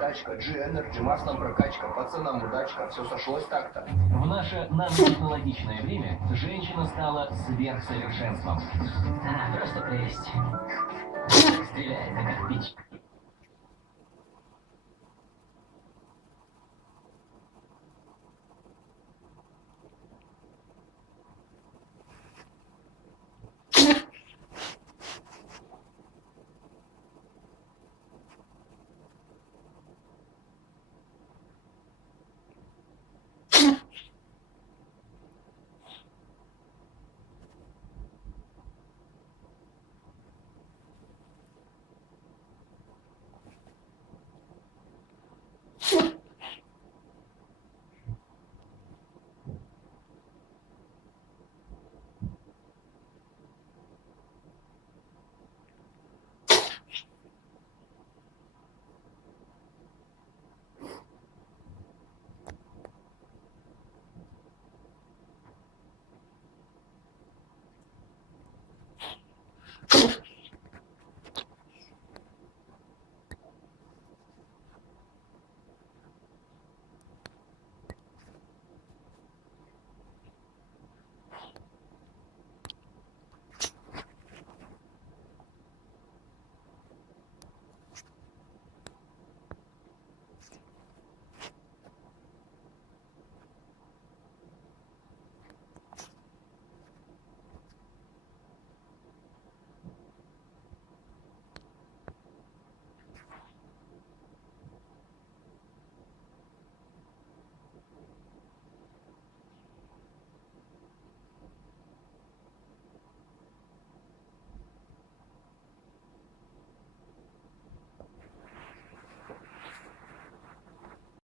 Тачка, G-Energy, маслом прокачка, пацанам удачка, все сошлось так-то. В наше нанотехнологичное время женщина стала сверхсовершенством. Она просто прелесть. Стреляет, как птичка.